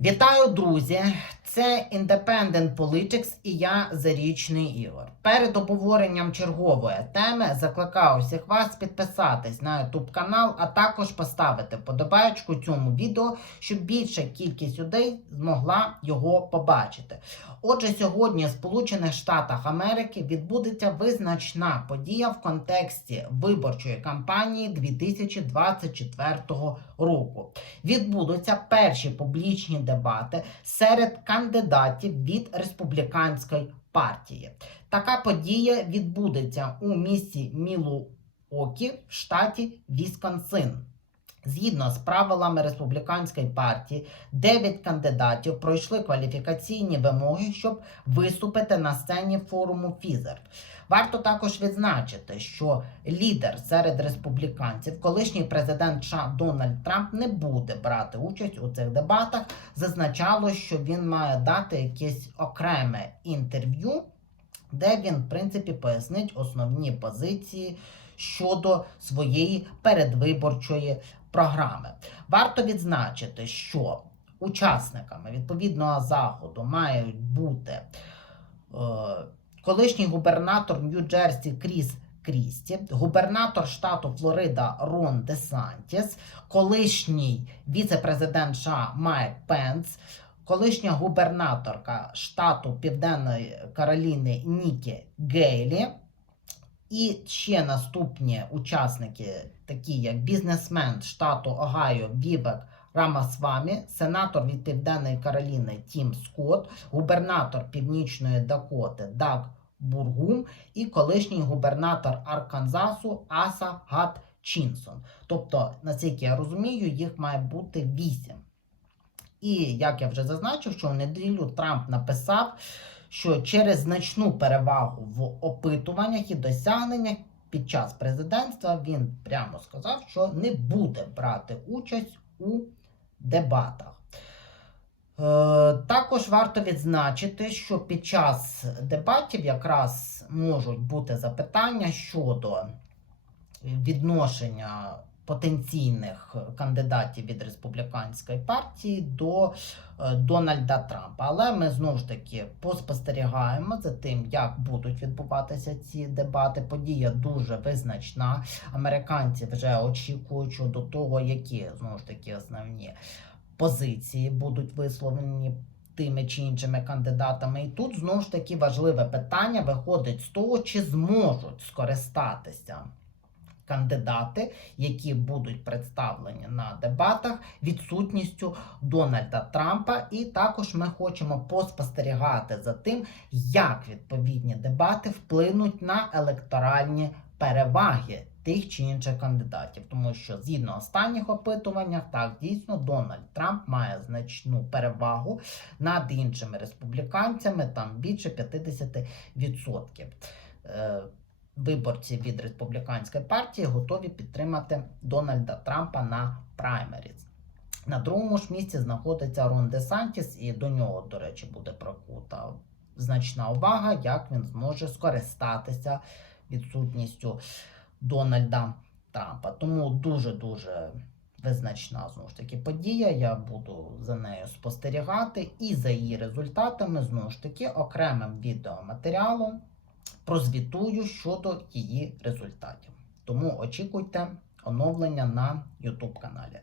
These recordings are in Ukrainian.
Вітаю, друзі! Це Independent Politics і я Зарічний Ігор. Перед обговоренням чергової теми закликаю всіх вас підписатись на YouTube канал, а також поставити подобаєчку цьому відео, щоб більша кількість людей змогла його побачити. Отже, сьогодні в Сполучених Штатах Америки відбудеться визначна подія в контексті виборчої кампанії 2024 року. Відбудуться перші публічні дебати серед кандидатів від республіканської партії. Така подія відбудеться у місті Мілуокі в штаті Вісконсин. Згідно з правилами республіканської партії, 9 кандидатів пройшли кваліфікаційні вимоги, щоб виступити на сцені форуму Фізер. Варто також відзначити, що лідер серед республіканців, колишній президент США Дональд Трамп, не буде брати участь у цих дебатах. Зазначало, що він має дати якесь окреме інтерв'ю, де він, в принципі, пояснить основні позиції щодо своєї передвиборчої програми. Варто відзначити, що учасниками відповідного заходу мають бути е, колишній губернатор Нью-Джерсі Кріс Крісті, губернатор штату Флорида Рон Де Сантіс, колишній віце-президент США Майк Пенс, колишня губернаторка штату Південної Кароліни Нікі Гейлі. І ще наступні учасники, такі як бізнесмен штату Огайо Вівек Рамасвамі, сенатор від Південної Кароліни Тім Скотт, губернатор Північної Дакоти Даг Бургум і колишній губернатор Арканзасу Аса Гат Чінсон. Тобто, наскільки я розумію, їх має бути вісім. І як я вже зазначив, що в неділю Трамп написав, що через значну перевагу в опитуваннях і досягненнях під час президентства він прямо сказав, що не буде брати участь у дебатах. Е, Також варто відзначити, що під час дебатів якраз можуть бути запитання щодо відношення потенційних кандидатів від республіканської партії до е, Дональда Трампа. Але ми знову ж таки поспостерігаємо за тим, як будуть відбуватися ці дебати. Подія дуже визначна. Американці вже очікують щодо того, які знову ж таки основні позиції будуть висловлені. Тими чи іншими кандидатами, і тут знову ж таки важливе питання виходить з того, чи зможуть скористатися кандидати, які будуть представлені на дебатах, відсутністю Дональда Трампа. І також ми хочемо поспостерігати за тим, як відповідні дебати вплинуть на електоральні переваги. Тих чи інших кандидатів, тому що згідно останніх опитуваннях, так дійсно Дональд Трамп має значну перевагу над іншими республіканцями, там більше 50%. Виборці від республіканської партії готові підтримати Дональда Трампа на праймеріз. На другому ж місці знаходиться Рон Де Сантіс, і до нього, до речі, буде прокута значна увага, як він зможе скористатися відсутністю Дональда Трампа. Тому дуже-дуже визначна знову ж таки подія. Я буду за нею спостерігати і за її результатами знову ж таки окремим відеоматеріалом прозвітую щодо її результатів. Тому очікуйте оновлення на YouTube каналі.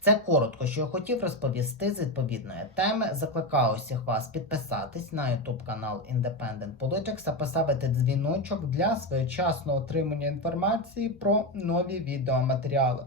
Це коротко, що я хотів розповісти з відповідної теми. Закликаю усіх вас підписатись на YouTube канал Independent Politics та поставити дзвіночок для своєчасного отримання інформації про нові відеоматеріали.